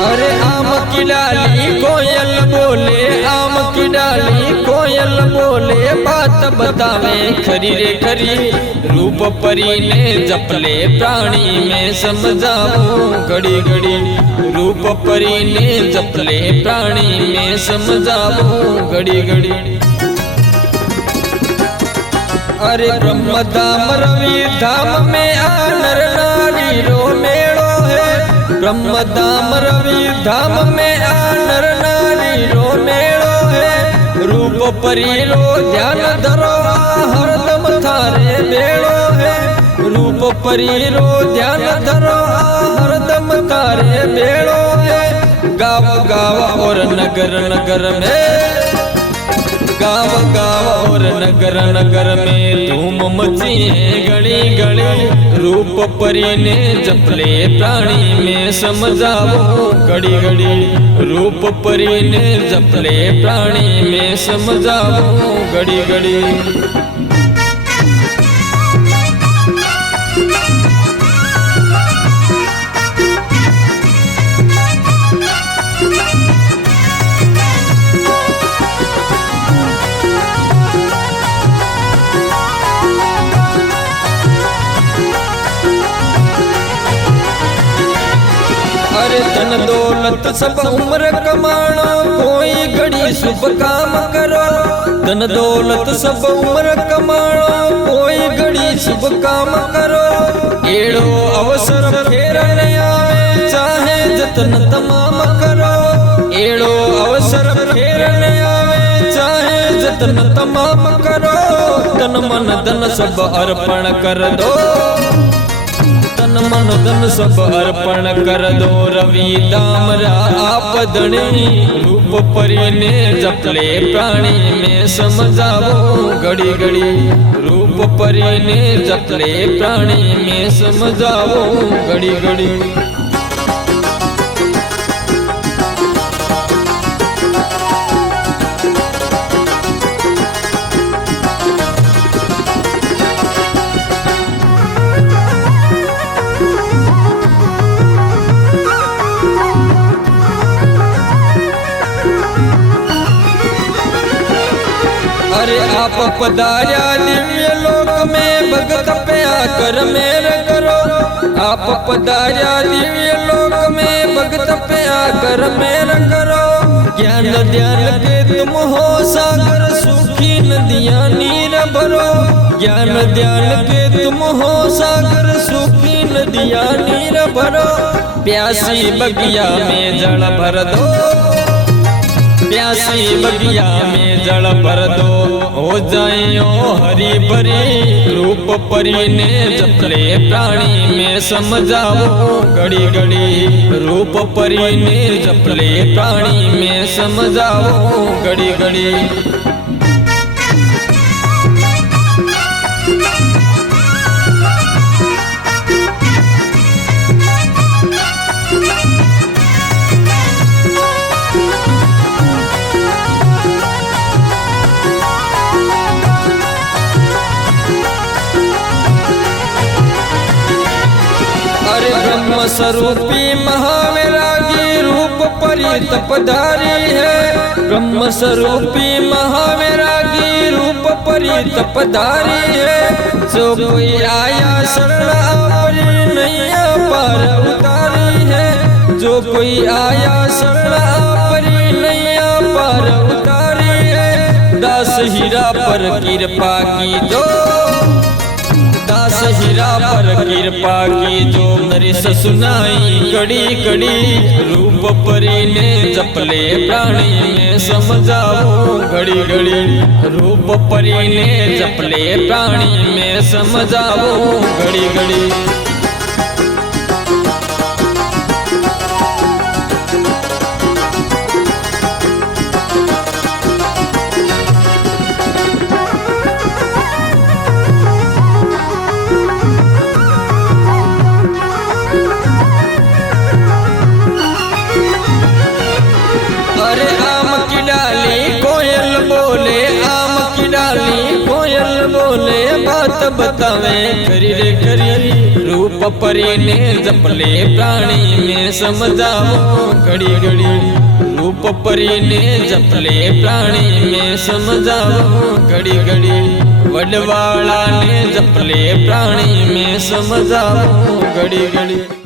अरे आम की डाली कोयल बोले, आम की डाली कोयल बोले, बात बतावे खरी रे खरी। रूप परी ने जपले प्राणी में समझाओ घड़ी घड़ी। रूप परी ने जपले प्राणी में समझाओ घड़ी घड़ी। अरे ब्रह्म धाम रवि धाम में नर नारी रो मेड़ो है। ब्रह्म धाम रवि धाम में नर नारी रो मेड़ो है। रूप परी रो ध्यान धरो हरदम थारे बेड़ो है। रूप परी रो ध्यान धरो हरदम थारे बेड़ो है। गाँव गाँव और नगर नगर में, गाँव गाँव और नगर नगर में धूम मची है गली गली। रूप परी ने जपले प्राणी में समझाओ घड़ी घड़ी। रूप परी ने जपले प्राणी में समझाओ घड़ी घड़ी। अरे धन दौलत सब उम्र कमाणो, कोई घड़ी शुभ काम करो। धन दौलत सब उम्र कमाणो, कोई घड़ी शुभ काम करो। एड़ो अवसर फेर न आवे, चाहे जतन तमाम करो। एड़ो अवसर फेर न आवे, चाहे जतन तमाम करो। तन मन धन सब अर्पण कर दो, तन मन धन सब अर्पण कर दो। रवि धाम आप धनी। रूप परी ने जपले प्राणी में समझाओ घड़ी घड़ी। रूप परी ने जपले प्राणी में समझाओ घड़ी घड़ी। अरे आप पधार्या दिव्य लोक में, भगत पे आकर मेर करो। आप पधार्या दिव्य लोक में, भगत पे आकर मेर करो। ज्ञान ध्यान के तुम हो सागर, सूखी नदियाँ नीर भरो। ज्ञान ध्यान के तुम हो सागर, सूखी नदियाँ नीर भरो। प्यासी बगिया में जल भर दो, प्यासी बगिया में जल भर दो। हो जाइयो हरी भरी। रूप परी ने जपले प्राणी में समझाओ घड़ी घड़ी। रूप परी ने जपले प्राणी में समझाओ घड़ी घड़ी। अरे ब्रह्म स्वरूपी महावैरागी, रूप परी तपधारी है। ब्रह्म स्वरूपी महावैरागी, रूप परी तपधारी है। जो कोई आया शरण आपरी, नैया पार उतारी है। जो कोई आया शरण आपरी, नैया पार उतारी है। दास हीरा पर कृपा की जो, दास हीरा पर कृपा की जो। नरिस सुनाई कड़ी कड़ी। रूप परी ने जपले प्राणी में समझाओ घड़ी घड़ी। रूप परी ने जपले प्राणी में समझाओ घड़ी घड़ी। अरे आम की डाली कोयल बोले, आम की डाली कोयल बोले, बात बतावे खरी रे खरी। रूप परी ने जपले प्राणी में समझाओ घड़ी घड़ी, रूप परी ने जपले प्राणी में समझाओ घड़ी घड़ी। वडवाला ने जपले प्राणी में समझाओ घड़ी घड़ी।